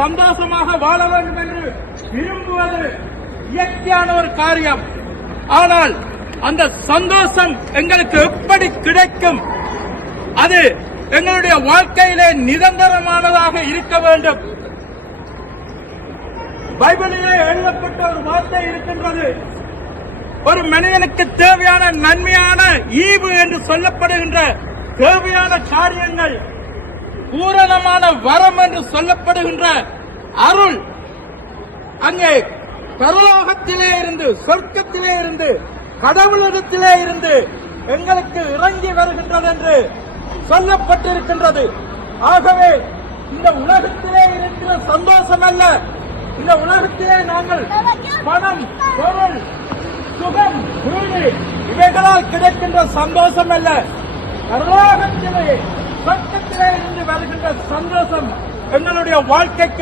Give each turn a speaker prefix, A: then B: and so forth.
A: சந்தோஷமாக வாழ வேண்டும் என்று விரும்புவது இயற்கையான ஒரு காரியம். ஆனால் அந்த சந்தோஷம் எங்களுக்கு எப்படி கிடைக்கும்? அது எங்களுடைய வாழ்க்கையிலே நிரந்தரமானதாக இருக்க வேண்டும். பைபிளிலே எழுதப்பட்ட ஒரு வார்த்தை இருக்கின்றது. ஒரு மனிதனுக்கு தேவையான நன்மையான ஈவு என்று சொல்லப்படுகின்ற தேவையான காரியங்கள் பூரணமான வரம் என்று சொல்லப்படுகின்ற அருள் அங்கே பரலோகத்திலே இருந்து சொர்க்கத்திலே இருந்து கடவுளிடத்திலே இருந்து எங்களுக்கு இறங்கி வருகின்றது என்று சொல்லப்பட்டிருக்கின்றது. ஆகவே இந்த உலகத்திலே இருக்கிற சந்தோஷம் அல்ல இந்த உலகத்திலே நாங்கள் பணம் பொருள் சுகம் வீடு இவைகளால் கிடைக்கின்ற சந்தோஷம் அல்ல பரலோகத்திலே சந்தோஷம். எங்களுடைய வாழ்க்கைக்கு